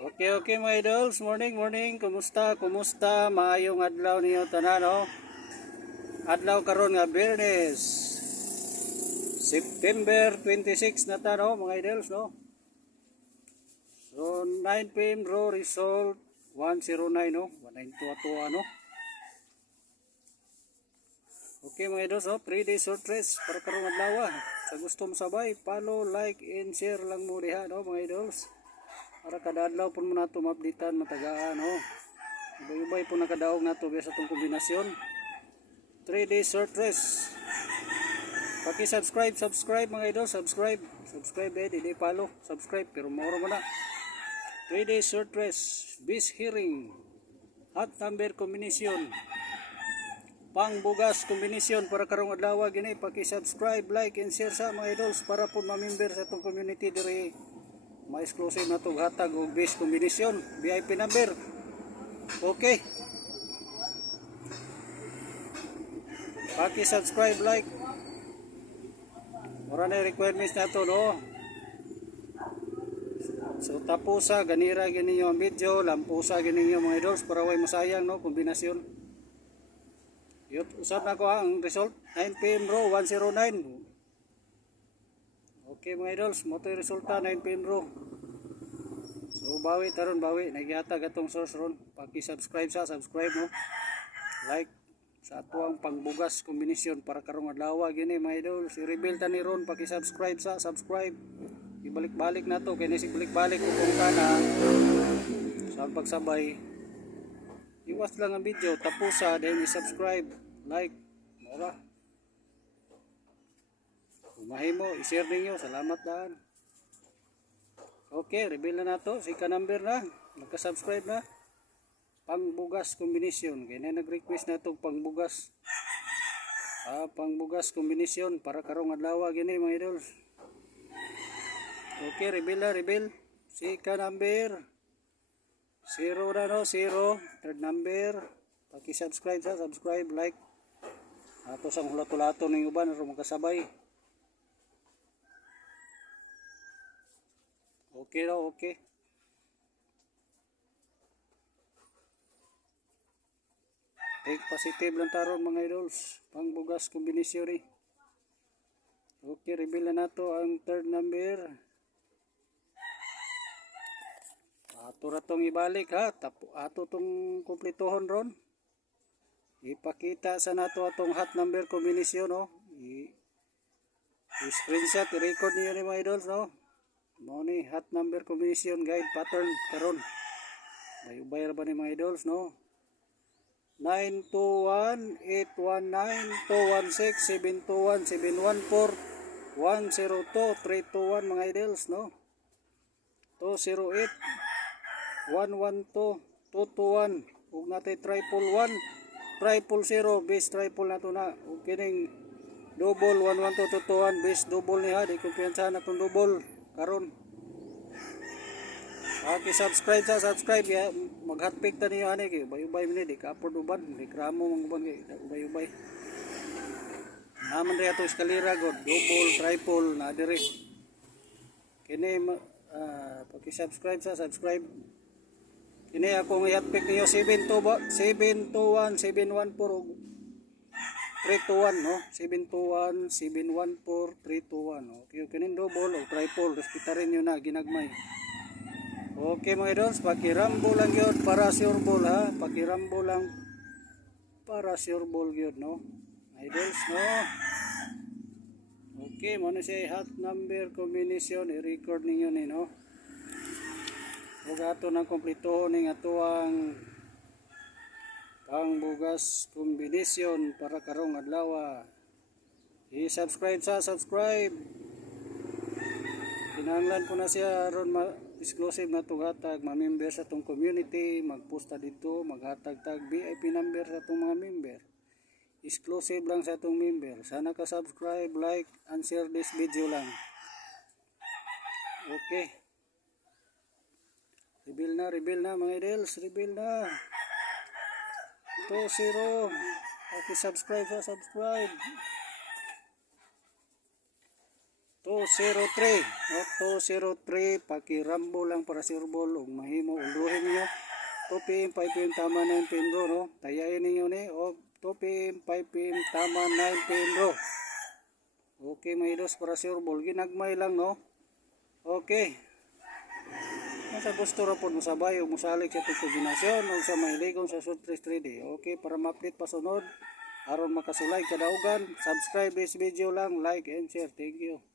Okay, okay mga idols. Morning, morning. Kumusta? Kumusta? Maayong adlaw niyo tanan, no? Adlaw karon nga Biyernes. September 26 na ta, no, mga idols, no? So 9 PM raw result 109, no? 192 no? Okay mga idols, no? 3 days short rest para karong adlaw. Sa gusto mo sabay, follow, like, and share lang mo diha, no, mga idols. Para kada adlaw po mo nato ma-updatean matagaan, no? Ubay-ubay po nakadaog nato sa itong kombinasyon. 3 days short rest. Subscribe mga idol, subscribe di follow, subscribe pero mauro mo na. 3 days short rest, bis hearing, hot number combination, pangbugas kombinasyon para karong adlaw gini. Subscribe, like and share sa mga idols para po ma-member sa itong community diri. Ma-exclusive na itong hatag o bis kombinasyon, VIP number. Okay. Subscribe, like. Mura na requirements na ito, no? So tapusa, ganira gini yung video, lampusa gini yung mga idols para way masayang, no? Kombinasyon. Usap na ko ang result. 9 PM row, 109. Okay mga idols, mo ito yung resulta, 9 PM row. So bawi taron, bawi. Nagihatag atong source ron. Subscribe, no? Like sa atuang pangbugas kombinasyon para karong adlaw gini mga idol. Si Rebel tani ron, subscribe. Ibalik-balik na to kay si balik-balik kung kana sa pagsabay. Iwas lang ang video, tapusa then i-subscribe, like, mura. Kung mahimo, i-share ninyo. Salamat daan. Okay, Rebel na nato. Sika number na. Nagka-subscribe na. Pangbugas kombinasyon. Kaya na nag-request na itong pangbugas. Pangbugas kombinasyon para karong adlaw gini mga idols. Okay, Rebel. Sika number 0 na, no? 0. Third number. Subscribe, like. Ato sang hulato-lato ng uban aron magkasabay. Okay raw, okay. Take positive lang taron mga idols. Pangbugas kombinasyon eh. Okay, reveal na nato ang third number. Ato na tong ibalik, ha. Ato tong kumplituhon ron. Ipakita sa nato atong hot number kombinasyon, no. I-screenshot, i-record niyo ni mga idols, no. Mo ni hot number kombinasyon guide pattern karon. Bayubay ra ba ni mga idols, no? 921-819-216-721-714-102-321 mga idols, no? 208-112-221 ug natay triple 0 base triple na to na ug kining double 112-221 base double niya. Di kumpiyansa na tong double karon. Subscribe ya. Mag-hotpick ta niyo ani kay ubay-ubay ni di ka upload uban, di kramo mang uban kay ubay-ubay. Naman re ato eskalera god, double, triple na dire. Kini subscribe. Kini ako ng hotpick niyo 721 714 321, no? 721 714 321. Okay, kinin double o triple, respetarin niyo na ginagmay. Okay mga idols, pakirambo lang yun para sure ball, ha. Pakirambo lang para sure ball yun, no? Idols, no? Okay, muna siya hot number combination, i-record ninyo ni, no? Huwag ato ng komplito ng atuang pangbugas combination para karong adlaw. I-subscribe. Kinahanglan ko na siya ron exclusive na tugatag, ma-member sa tong community, magposta dito, maghatag-tag VIP number sa tong mga member. Exclusive lang sa tong member. Sana ka subscribe, like, and share this video lang. Okay. Reveal na mga idols, reveal na. 2-0. Okay, subscribe. 203. O 203 pakirambo lang para sirbol ug mahimo uluhin niyo. 2 PM 5 PM tama 9 PM bro no. Tayain ninyo ni o 2 PM 5 PM tama 9 PM bro. Okay mga idos para sirbol ginagmay lang no. Okay. Sa gusto ra pod mo sabay o mosalig sa kombinasyon o sa mahiligong sa Sutres 3D. Okay, para ma-update pa sunod aron makasulay kada ugan, subscribe this video lang, like and share. Thank you.